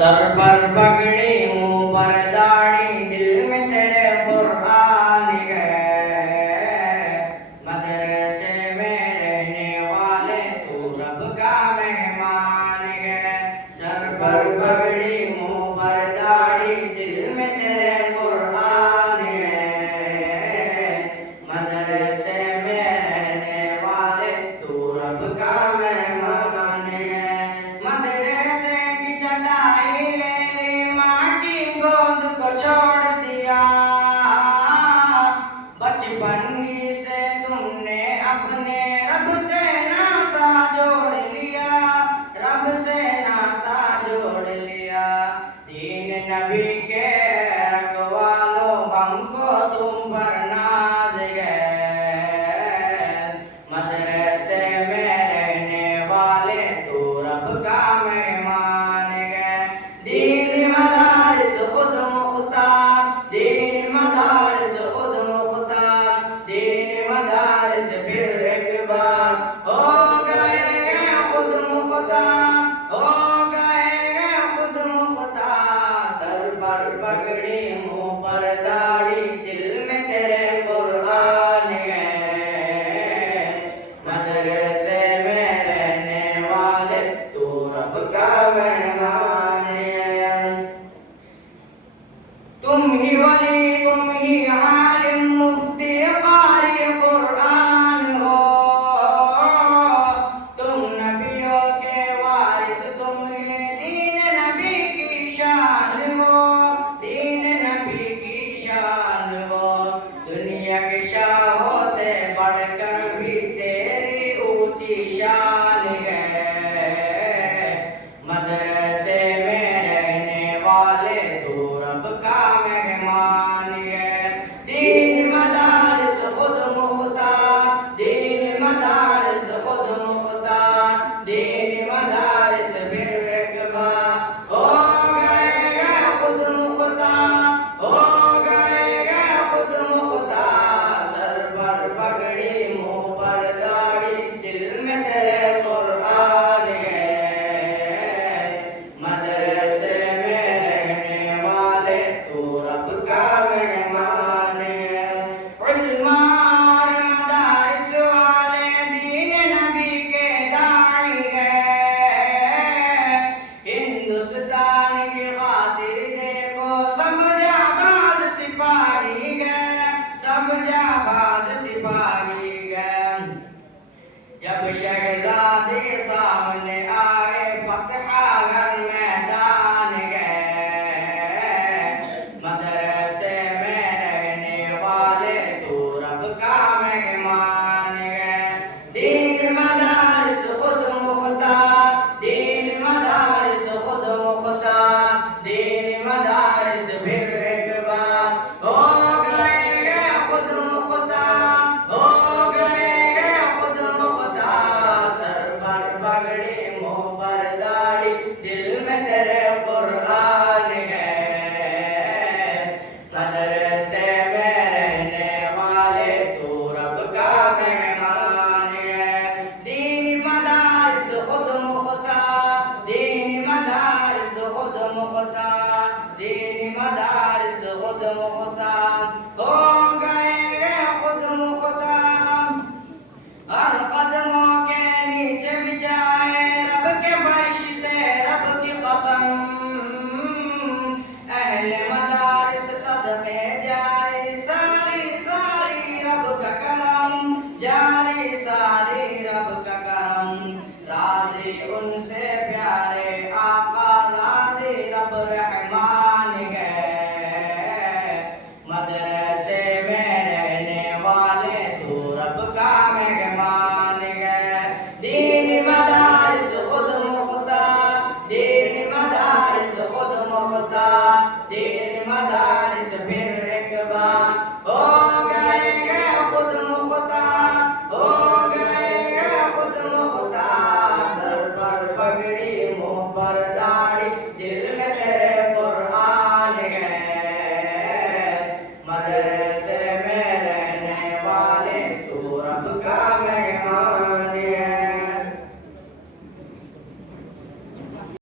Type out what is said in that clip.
سر پر پگڑی منہ پر داڑھی دل میں تیرے قرآن ہے مدرسے میں رہنے والے تو رب کا مہمان ہے سر پر پگڑی منہ پر داڑھی دل میں تیرے قرآن ہے مدرسے میں رہنے والے تو رب کا مہمان ہے مدرسے کی چٹائی لے لی ماٹی گود کو چھوڑ دیا بچپن سے تم نے اپنے رب سے ناتا جوڑ لیا رب سے ناتا جوڑ لیا دین نبی کے رکھوالو ہم کو تم پر ناز ہے مدرسے میں رہنے والے تو رب کا مہمان ہے دین مدارس خود مختار دین مدارس خود مختار دین مدارس پھر ایک بار ہو گئے ہیں خود مختار ہو گئے ہیں خود مختار سر پر پگڑی منہ پر داڑھی دل میں تیرے قرآن ہے مدرسے میں رہنے والے تو رب کا مہمان ہے تم ہی ولی تم ہی عالم مفتی قاری قرآن ہو تم نبیوں کے وارث تم یہ دین نبی کی شان ہو دین نبی کی شان ہو دنیا کے شاہوں سے بڑھ کر بھی تیری اونچی شان ہے مدرسے میں رہنے والے تو رب کا مہمان ہے دین مدارس خود مختار دین مدارس خود مختار دین مدارس پھر ایک بار ہو گئے ہیں خود مختار ہو گئے ہیں خود مختار سر پر پگڑی منہ پر داڑھی دل میں تیرے قرآن ہے مدرسے میں رہنے والے تو رب کا مہمان ہے علماء مدارس والے دین نبی کے داعی ہیں ہندوستان کی خاطر دیکھو سب جانباز سپاہی گئے سب جانباز سپاہی گئے جب شہزادے سامنے آئے فتح گھر میدان گئے مدرسے میں رہنے والے تو رب کا مہمان ہے دین مدارس خود مختار دین مدارس خود مختار دین مدارس پھر ایک بار ہو گئے ہیں خود مختار ہو گئے ہیں خود مختار سر پر پگڑی منہ پر داڑھی دل میں تیرے قرآن ہے مدرسے میں رہنے والے تو رب کا مہمان ہے دین مدارس خود مختار دین مدارس خود مختار دین مدارس خود مختار